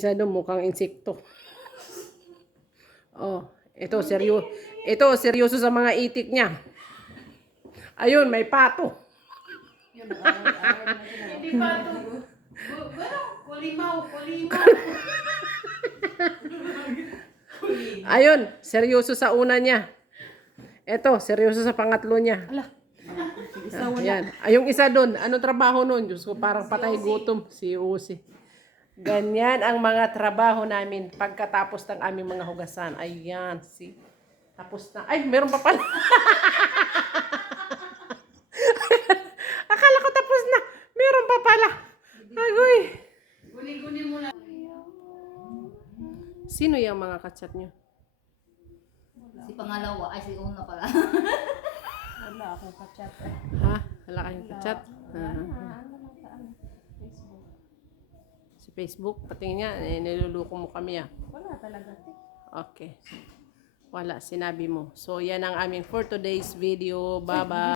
Masyado mukhang insekto. Oh, ito seryoso sa mga itik niya. Ayun, may pato. Hindi pato. Kulimaw. Ayun, seryoso sa una niya. Ito, seryoso sa pangatlo niya. Yan. Ay, yung isa doon, ano trabaho noon? Diyos ko, parang patay gutom. Si Uzi. Ganyan ang mga trabaho namin pagkatapos ng aming mga hugasan. Ayan, tapos na. Ay, meron pa pala. Akala ko tapos na. Meron pa pala. Agoy. Guni-guni mo lang. Sino yung mga kachat niyo? Si pangalawa, ay si una pala. Wala akong kachat. Ha? Wala kayong kachat? Si Facebook? Patingin nga, niluluko mo kami ah. Wala talaga. Okay. Wala, sinabi mo. So, yan ang aming for today's video. Bye-bye.